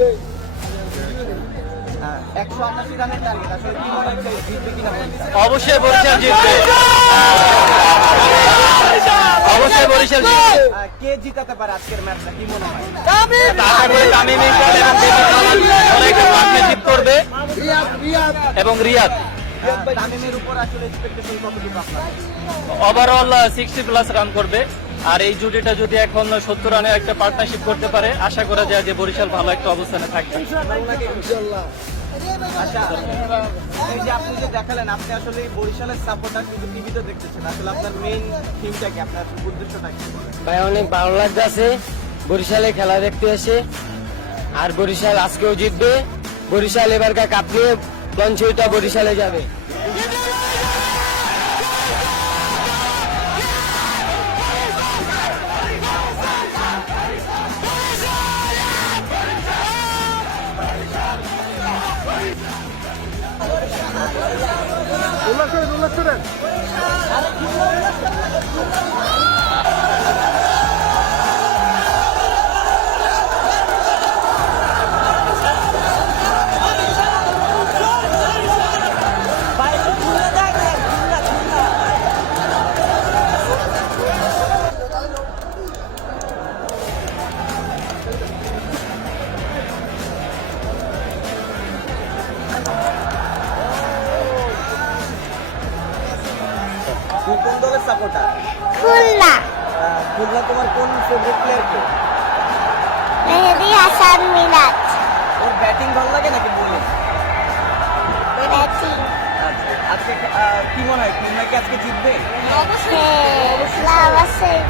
188 রানের টার্গেট, আসলে কি মনে হচ্ছে জিতবে কিনা? অবশ্যই বরিশাল জিতবে, অবশ্যই বরিশাল জিতবে। কে জিতাতে পারে আজকের ম্যাচটা, কি মনে হয়? আশা করি তামিম ইকবাল এবং বেবি কামাল অনেকটা পার্টনারশিপ করবে এবং রিয়াদ। তামিমের উপর আসলে এক্সপেকটেশন কতটুকু আপনার? ওভারঅল 60+ রান করবে। আর এই জুটিটা যদি এখন 70 রানের একটা পার্টনারশিপ করতে পারে, আশা করা যায় যে বরিশাল ভালো একটা অবস্থানে থাকবে। আচ্ছা, এই যে আপনি যে দেখালেন, আপনি আসলে এই বরিশালের সাপোর্টার, কিন্তু টিভিতে দেখতেছেন, আসলে আপনার মেইন থিমটা কি, আপনার উদ্দেশ্যটা কি? ভাই অনেক ভালো লাগতেছে বরিশালে খেলা দেখতে এসে। আর বরিশাল আজকেও জিতবে। বরিশাল এবারকার কাপ নিয়ে লঞ্চটা বরিশালে যাবে। কোন দলের সাপোর্টার? খুলনা খুলনা। তোমার কোন ফেভারিট প্লেয়ার কে? মেহেদি হাসান মিরাজ। ওর ব্যাটিং ভালো লাগে নাকি বোলিং? ব্যাটিং আজকে কি মনে হয়, খুলনা কি আজকে জিতবে? অবশ্যই